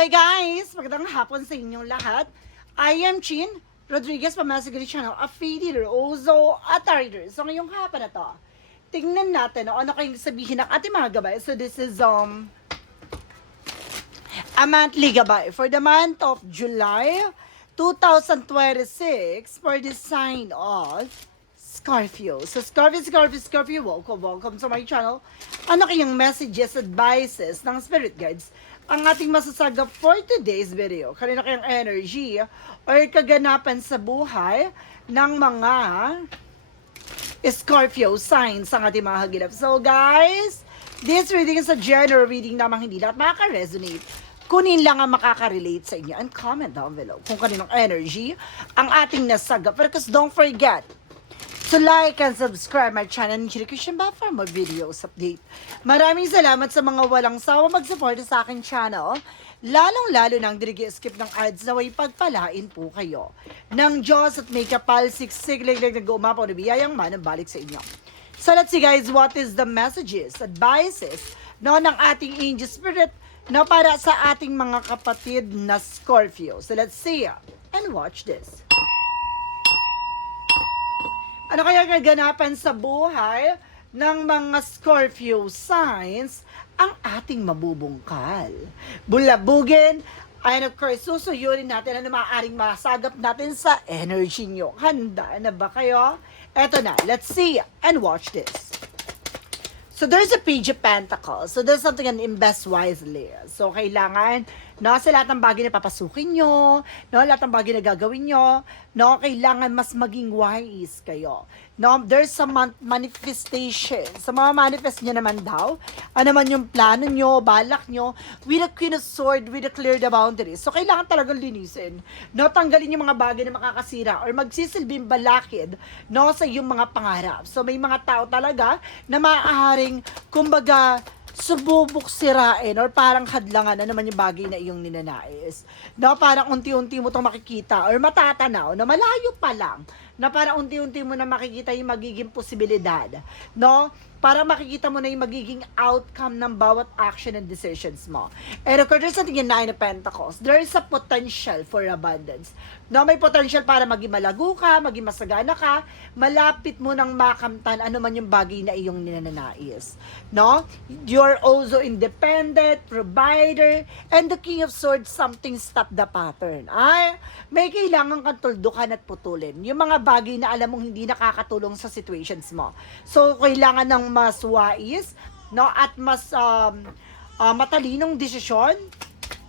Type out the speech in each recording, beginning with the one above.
Hello guys! Magandang hapon sa inyong lahat. I am Chin Rodriguez from Masigari Channel, a feeder, also a trader. So ngayong hapon na to, tingnan natin ano kayong sabihin ng ating mga gabay. So this is a monthly gabay for the month of July 2026 for the sign of Scorpio. So Scorpio, welcome to my channel. Ano kayang messages, advices ng spirit guides ang ating masasagap for today's video? Kanina kayang energy or kaganapan sa buhay ng mga Scorpio signs ang ating mga hagilap. So guys, this reading is a general reading namang hindi lahat makaka-resonate. Kunin lang ang makaka-relate sa inyo and comment down below kung kaninong energy ang ating nasagap. Because don't forget to like and subscribe my channel and Christian ba for more videos update. Maraming salamat sa mga walang sawa mag-support sa aking channel. Lalong-lalo nang skip ng ads na way pagpalain po kayo ng Diyos at may kapal siksik nag-uumapaw na biyayang manang sa inyo. So let's see guys, what is the messages, advices ng ating angel spirit para sa ating mga kapatid na Scorpio. So let's see and watch this. Ano kaya gaganapan sa buhay ng mga Scorpio signs ang ating mabubungkal? Bulabugin, and of course, susuyurin natin ano maaaring masagap natin sa energy nyo. Handa na ba kayo? Eto na, let's see and watch this. So there's a Page of Pentacles. So there's something and invest wisely. So kailangan, sa lahat ng bagay na papasukin nyo, lahat ng bagay na gagawin nyo, kailangan mas maging wise kayo. There's some manifestation. Sa mga manifest nyo naman daw, ano man yung plano nyo, balak nyo, with a Queen of Sword, with a clear the boundaries. So kailangan talagang linisin. Tanggalin yung mga bagay na makakasira or magsisilbing balakid sa yung mga pangarap. So may mga tao talaga na maaaring, kumbaga, sububok sirain or parang hadlangan na naman yung bagay na iyong ninanais. Parang unti-unti mo itong makikita or matatanaw na malayo pa lang na parang unti-unti mo na makikita yung magiging posibilidad. Para makikita mo na yung magiging outcome ng bawat action and decisions mo. And of course, there's something in Nine of Pentacles. There is a potential for abundance. May potential para maging malago ka, maging masagana ka, malapit mo nang makamtan ano man yung bagay na iyong ninanais. You're also independent, provider, and the King of Swords, something stop the pattern. May kailangan kang tuldukan at putulin. Yung mga bagay na alam mong hindi nakakatulong sa situations mo. So, kailangan ng mas wise, at mas matalinong desisyon.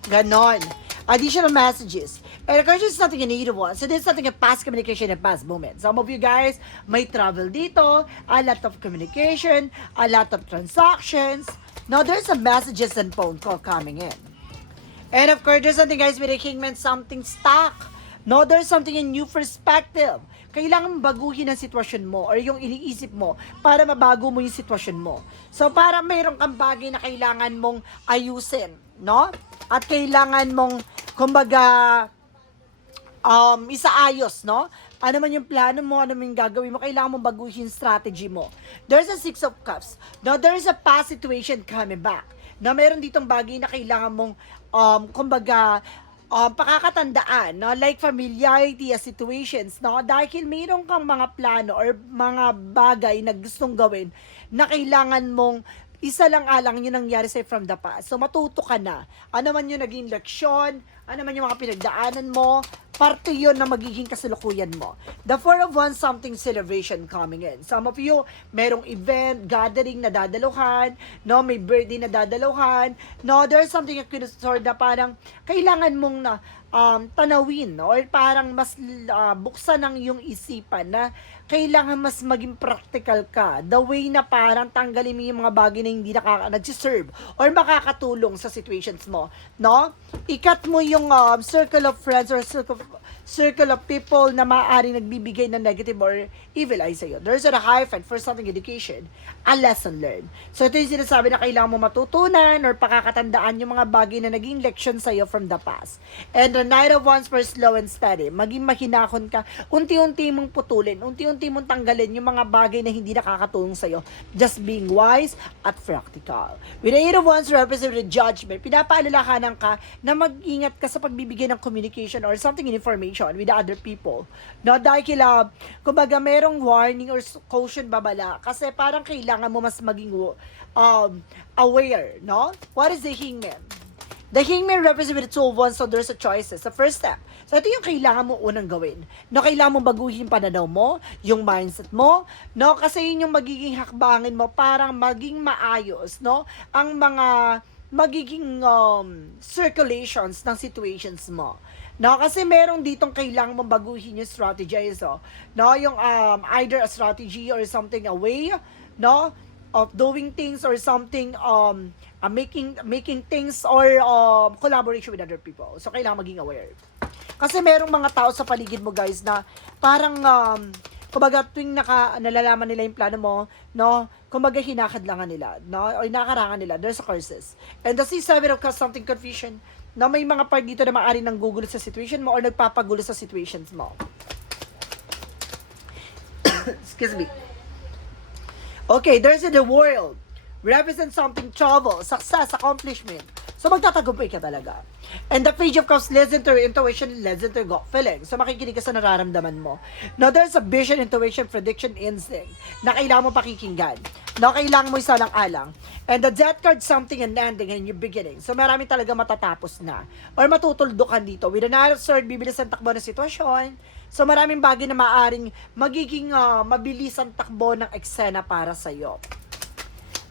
Ganon. Additional messages. And of course, it's something you need to want. So, there's something in past communication and past moments. Some of you guys may travel dito, a lot of communication, a lot of transactions. There's some messages and phone call coming in. And of course, there's something guys with a Kingman, something stuck. There's something in new perspective. Kailangan baguhin ang sitwasyon mo or yung iniisip mo para mabago mo yung sitwasyon mo. So, para mayroon kang bagay na kailangan mong ayusin, At kailangan mong, kumbaga, isaayos, Ano man yung plano mo, ano man yung gagawin mo, kailangan mong baguhin strategy mo. There's a Six of Cups. There is a past situation coming back. Meron ditong bagay na kailangan mong, kumbaga, pakakatandaan, like familiarity as situations, dahil mayroon kang mga plano or mga bagay na gustong gawin na kailangan mong isa lang alang yung nangyari sa'yo from the past. So, matuto ka na. Ano man yung naging leksyon, ano man yung mga pinagdaanan mo, parte yun na magiging kasalukuyan mo. The Four of Wands, something celebration coming in. Some of you, merong event, gathering na dadaluhan, may birthday na dadaluhan, there's something na kinusord na parang kailangan mong na tanawin, or parang mas buksan ng iyong isipan na kailangan mas maging practical ka. The way na parang tanggalin mo yung mga bagay na hindi nagsiserve or makakatulong sa situations mo. Ikat mo yung circle of friends or circle of people na maaaring nagbibigay ng negative or evil eye sa'yo. There's a hyphen for something education, a lesson learned. So ito yung sinasabi na kailangan mo matutunan or pakakatandaan yung mga bagay na naging leksyon sa'yo from the past. And the Knight of Wands for slow and steady. Maging mahinahon ka, unti-unti mong putulin, unti-unti unti-unti mong tanggalin yung mga bagay na hindi nakakatulong sa'yo. Just being wise at practical. With the Eight of Wands represented judgment, pinapaalalahanan ka na mag-ingat ka sa pagbibigay ng communication or something in information with the other people. No, dahil kumbaga merong warning or caution babala kasi parang kailangan mo mas maging aware, no? What is the Hangman? The Hangman represents with the Two of Wands, so there's a choices. The first step. So, ito yung kailangan mo unang gawin. No, kailangan mo baguhin yung pananaw mo, yung mindset mo, no? Kasi yun yung magiging hakbangin mo parang maging maayos, no? Ang mga magiging circulations ng situations mo. No, kasi merong ditong kailangan mong baguhin yung strategies, oh. No, yung either a strategy or something, a way, no, of doing things or something, making things or collaboration with other people. So, kailangan maging aware. Kasi merong mga tao sa paligid mo, guys, na parang, kumbaga, tuwing nalalaman nila yung plano mo, no, kumbaga, hinakadlangan nila, no, o hinakarangan nila, there's a curses. And the C7 of cause something confusion, na may mga part dito na maaari nang gugulo sa situation mo or nagpapagulo sa situations mo. Excuse me. Okay, there's in the world. Represent something, trouble, success, accomplishment. So, magtatagumpay ka talaga. And the Page of Cups leads into intuition, leads into gut feeling. So, makikinig ka sa nararamdaman mo. Now, there's a vision, intuition, prediction, instinct na kailangan mo pakikinggan. Na kailangan mo isa ng alang. And the Death card, something and ending and new beginning. So, marami talaga matatapos na. Or matutuldukan dito. With the Knight of Swords, bibilis ang takbo ng sitwasyon. So, maraming bagay na maaring magiging mabilis ang takbo ng eksena para sa'yo.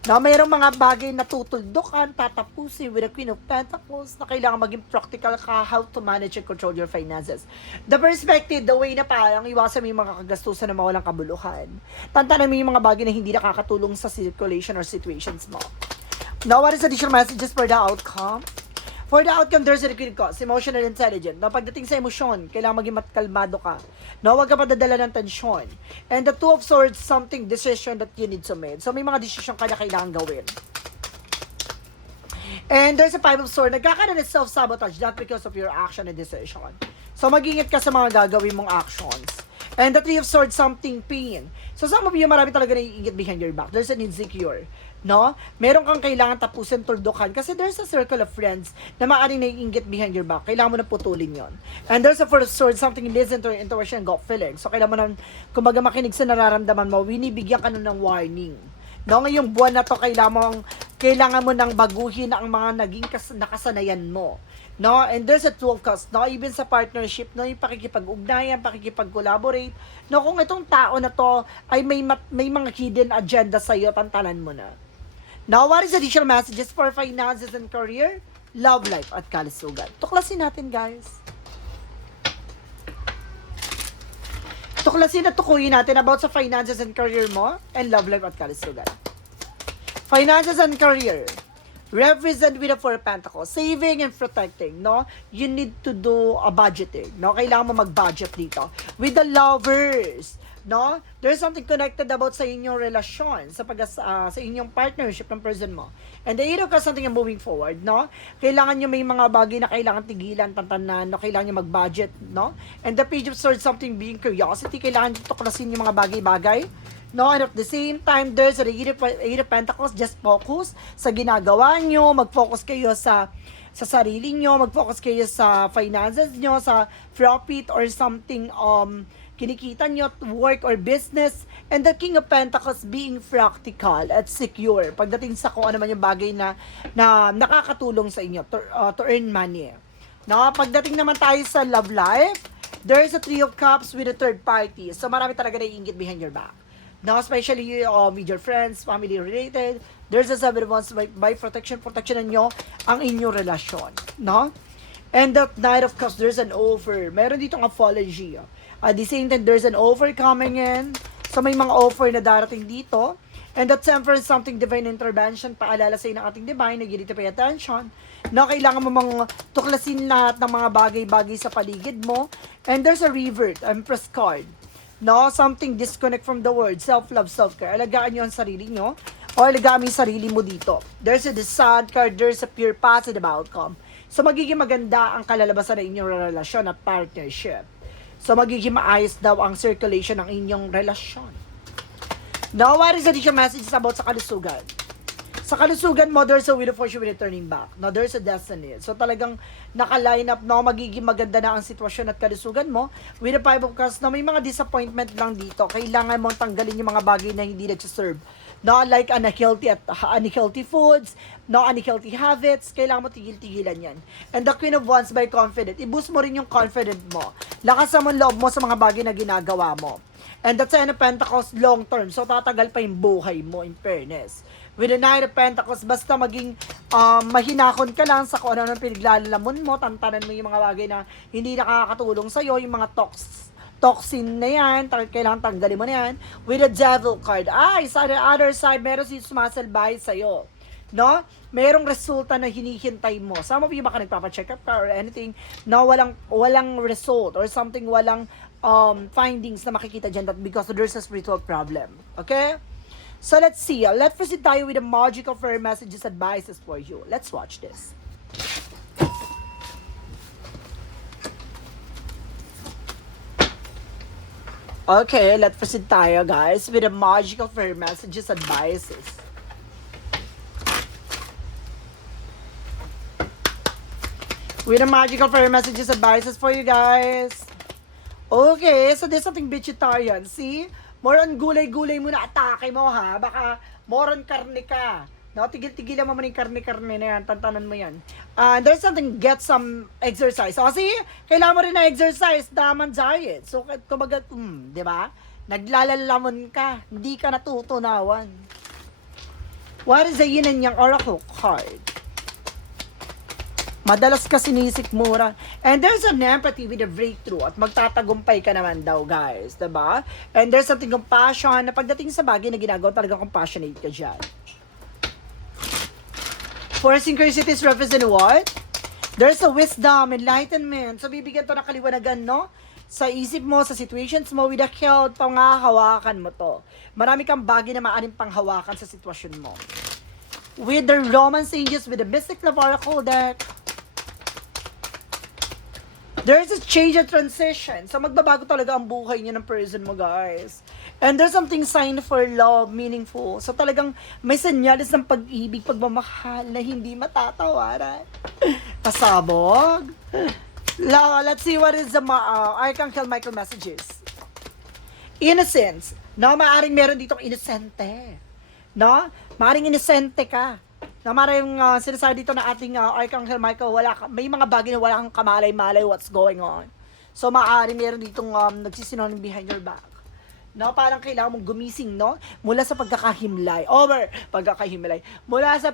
Na mayroong mga bagay na tutuldukan, tatapusin with the Queen of Pentacles na kailangan maging practical ka how to manage and control your finances. The perspective, the way na parang iwasan mo yung mga kagastusan na mawalang kabuluhan. Tantanan mo yung mga bagay na hindi nakakatulong sa circulation or situations mo. Now, what is additional messages for the outcome? For the outcome, there's a liquid cause, emotional intelligence. No, pagdating sa emosyon, kailangan maging matkalmado ka. No, huwag ka padadala ng tensyon. And the Two of Swords, something, decision that you need to make. So, may mga decision ka na kailangan gawin. And there's a Five of Swords, nagkakaroon ng self-sabotage, not because of your action and decision. So, mag-ingat ka sa mga gagawin mong actions. And the Three of Swords, something, pain. So, some of you, marami talaga naiingit behind your back. There's an insecure. No? Meron kang kailangan tapusin, tuldukan. Kasi there's a circle of friends na maaaring naiinggit behind your back. Kailangan mo na putulin yon. And there's a Four of Swords, something listen to your intuition, gut feeling. So, kailangan mo na, kumbaga makinig sa nararamdaman mo, winibigyan ka na ng warning. No? Ngayong buwan na to, kailangan mo nang baguhin ang mga naging nakasanayan mo. No? And there's a Two of Cups, no? Even sa partnership, no? Yung pakikipag-ugnayan, pakikipag-collaborate. No? Kung itong tao na to ay may mga hidden agenda sa'yo, tantanan mo na. Now, what is additional messages for finances and career, love life, at kalusugan? Tuklasin natin, guys. Tuklasin at tukuyin natin about sa finances and career mo and love life at kalusugan. Finances and career. Represent with the Four of Pentacles. Saving and protecting, no? You need to do a budgeting, no? Kailangan mo mag-budget dito. With the lovers, no? There's something connected about sa inyong relasyon, sa inyong partnership ng person mo. And the Eight of Cups, something moving forward, no? Kailangan nyo may mga bagay na kailangan tigilan, tantanan, no? Kailangan nyo mag-budget, no? And the Page of Swords, something being curiosity, kailangan nyo tuklasin yung mga bagay-bagay. No, and at the same time, there's the Eight of Pentacles, just focus sa ginagawa nyo, mag-focus kayo sa sarili nyo, mag-focus kayo sa finances nyo, sa profit or something kinikita nyo, work or business, and the King of Pentacles being practical at secure pagdating sa kung ano man yung bagay na nakakatulong sa inyo to earn money. No, pagdating naman tayo sa love life, there's a Three of Cups with a third party. So marami talaga naiingit behind your back. Now, especially with your friends, family related, there's a Seven of Wands by protection nyo ang inyong relasyon, no? And the Knight of Cups, there's an offer. Meron ditong apology. At the same time, there's an offer coming in. So, may mga offer na darating dito. And the Temperance, something divine intervention, paalala sa ng ating divine, you need to pay attention. No, kailangan mo mang tuklasin lahat ng mga bagay-bagay sa paligid mo. And there's a revert, Empress card. No, something disconnect from the word, self-love, self-care. Alagaan nyo ang sarili nyo, o alagaan mo yung sarili mo dito. There's a Sun card, there's a pure positive outcome. So, magiging maganda ang kalalabasan ng inyong relasyon at partnership. So, magiging maayos daw ang circulation ng inyong relasyon. Now, what is the additional messages about sa kalusugan? Sa kalusugan mo, there's a will of fortune with a turning back. No, there's a destiny. So, talagang naka-line up na magiging maganda na ang sitwasyon at kalusugan mo. With the Five of Cups, na may mga disappointment lang dito. Kailangan mong tanggalin yung mga bagay na hindi nagsiserve. No, like unhealthy foods, no, unhealthy habits, kailangan mo tigil-tigilan yan. And the Queen of Wands by confident, i-boost mo rin yung confident mo. Lakasan mo loob mo sa mga bagay na ginagawa mo. And the Ten of Pentacles, long term, so tatagal pa yung buhay mo, in fairness. With the Nine of Pentacles, basta maging mahinakon ka lang sa kung ano pinaglalalamon mo, tantanan mo yung mga bagay na hindi nakakatulong sa'yo, yung mga toxin na yan, kailangan tanggalin mo na yan. With the Devil card, sa the other side, meron si sumasalbahay sa'yo. No? Merong resulta na hinihintay mo. Some of you baka nagpapacheck up ka or anything na walang result or something, walang findings na makikita dyan, that because there's a spiritual problem. Okay? So let's see. Let's proceed tayo with the magical fairy messages, advices for you. Let's watch this. Okay, let's proceed tayo, guys, with the magical fairy messages, advices. With the magical fairy messages, advices for you guys. Okay, so there's something vegetarian. See? More on gulay-gulay muna atake mo, ha? Baka more on karne ka. No, tigil-tigilan mo yung karne-karne na yan. Tantanan mo yan. There's something, get some exercise. So, kasi, kailangan mo rin na exercise, daman diet. So, kumbaga, di ba? Naglalalamon ka. Hindi ka natutunawan. What is the yin and yang oracle card? Madalas ka sinisikmura. And there's an empathy with a breakthrough. At magtatagumpay ka naman daw, guys. Diba? And there's something compassion na pagdating sa bagay na ginagawa, talagang compassionate ka dyan. For synchronicities represent what? There's a wisdom, enlightenment. So, bibigyan to ng kaliwanagan, no? Sa isip mo, sa situations mo, with a health, pangahawakan mo to. Marami kang bagay na maaaring panghawakan sa sitwasyon mo. With the romance angels, with the mystic love oracle deck, there's a change and transition. So, magbabago talaga ang buhay niyo ng person mo, guys. And there's something sign for love, meaningful. So, talagang may senyales ng pag-ibig, pagmamahal na hindi matatawaran. Pasabog. Let's see what is the Archangel Michael messages. Innocence. No, maaring meron ditong inosente. No? Maaring inosente ka. Na maraming sinasabi dito na ating Archangel Michael, may mga bagay na wala kang kamalay-malay what's going on. So, maaari meron ditong nagsisinungaling behind your back. No, parang kailangan mong gumising, no? Mula sa pagkakahimlay. Mula sa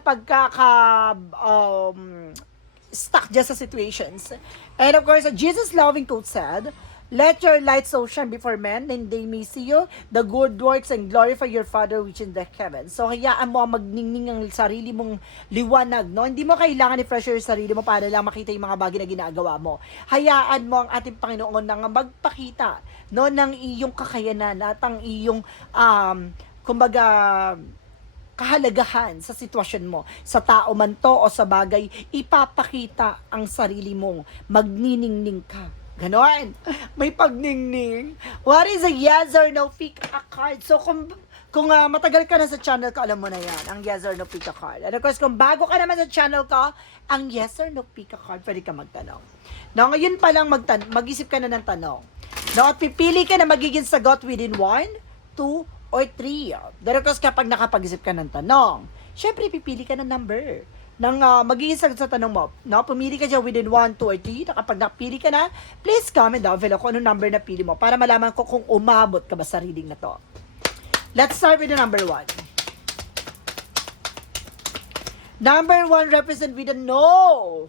stuck dyan sa situations. And of course, Jesus loving quote said, "Let your light so shine before men, then they may see you, the good works, and glorify your Father which in the heavens." So, hayaan mo magningning ang sarili mong liwanag, no? Hindi mo kailangan i-pressure yung sarili mo para lang makita yung mga bagay na ginagawa mo. Hayaan mo ang ating Panginoon na magpakita, no, ng iyong kakayanan at ang iyong, kumbaga, kahalagahan sa sitwasyon mo. Sa tao man to o sa bagay, ipapakita ang sarili mong magniningning ka. Ganon. May pagningning. What is a yes or no pick a card? So, kung matagal ka na sa channel ko, alam mo na yan, ang yes or no pick a card. And of course, kung bago ka naman sa channel ko, ang yes or no pick a card, pwede ka magtanong. Now, ngayon pa lang mag-isip ka na ng tanong. Now, at pipili ka na magiging sagot within 1, 2, or 3. Then, of course, kapag nakapag-isip ka ng tanong, syempre, pipili ka ng number nang magiging sagot sa tanong mo. No, pumili ka dyan within 1, 2, or 3. Kapag napili ka na, please comment down below kung anong number na pili mo para malaman ko kung umabot ka ba sa reading na to. Let's start with the number 1. Number 1 represent with a no.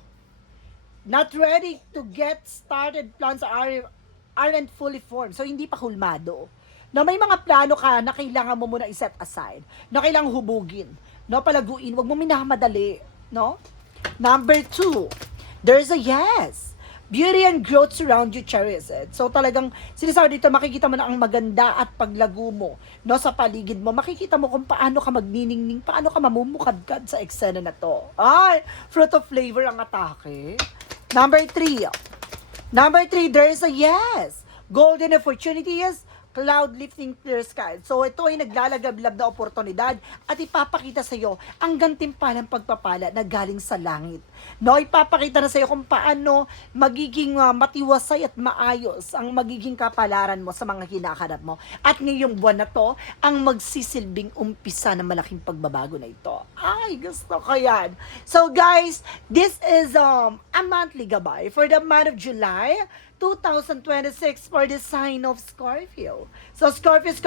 Not ready to get started. Plans aren't fully formed. So, hindi pa hulmado. No, may mga plano ka na kailangan mo muna i-set aside. Na kailangan hubugin. No, palaguin. Huwag mo minamadali. No? Number 2, there's a yes. Beauty and growth surround you, cherish it. So talagang sinasabi dito, makikita mo na ang maganda at paglago mo, no, sa paligid mo. Makikita mo kung paano ka magniningning, paano ka mamumukadkad sa eksena na to. Ay, fruit of flavor ang atake. Number 3, there is a yes. golden opportunities, cloud lifting clear sky. So ito ay naglalagablab na oportunidad at ipapakita sa iyo ang gantimpalang pagpapala na galing sa langit. No, ipapakita na sa iyo kung paano magiging matiwasay at maayos ang magiging kapalaran mo sa mga hinaharap mo. At ngayong buwan na to, ang magsisilbing umpisa ng malaking pagbabago na ito. Ay, gusto ko yan. So guys, this is a monthly gabay for the month of July 2026 for the sign of Scorpio. So Scorpio,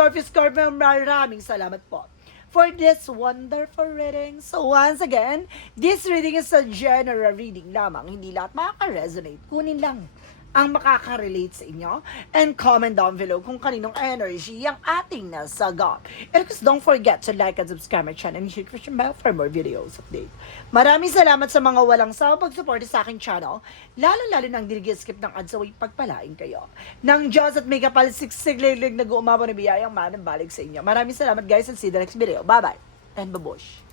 maraming salamat po for this wonderful reading. So once again, this reading is a general reading lamang. Hindi lahat makaka-resonate. Kunin lang ang makaka-relate sa inyo and comment down below kung kaninong energy ang ating nasagot. And of course, don't forget to like and subscribe my channel and hit the bell for more videos update. Maraming salamat sa mga walang sawang pag-support sa aking channel, lalo-lalo nang skip ng ads away pagpalain kayo. Nang Diyos at may kapalisiksik-liglig nag-uumabang na biyayang manang balik sa inyo. Maraming salamat guys and see you the next video. Bye-bye and babush!